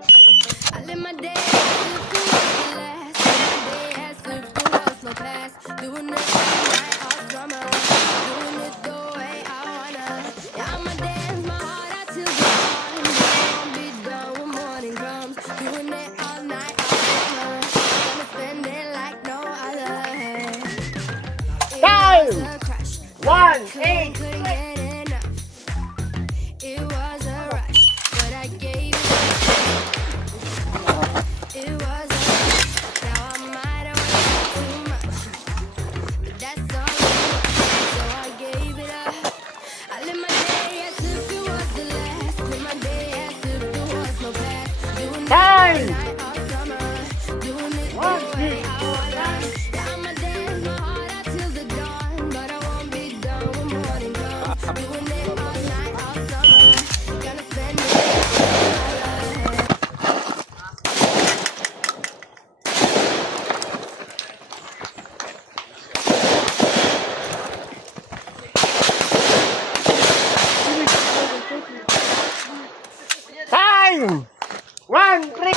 I live my day as if it was the last. Live my day as if there was no past. Doing it all night, all summer. Doing it the way I wanna. Yeah, I'ma dance my heart out till the morning. Won't be done when morning comes. Doing it all night, all summer. Gonna spend it like no other. It was a crush. Couldn't get enough. It was a rush, but I gave it up. It was a rush. Now I might have went too much, but that's all it was. So I gave it up. I live my day as if it was the last. Live my day as if there was no past. Doing it all night, all summer. Doing it the way I wanna. Yeah, I'ma dance my heart out till the dawn, but I won't be done when morning comes. Doing it all night, all summer. Gonna spend it all night. Time! One, break,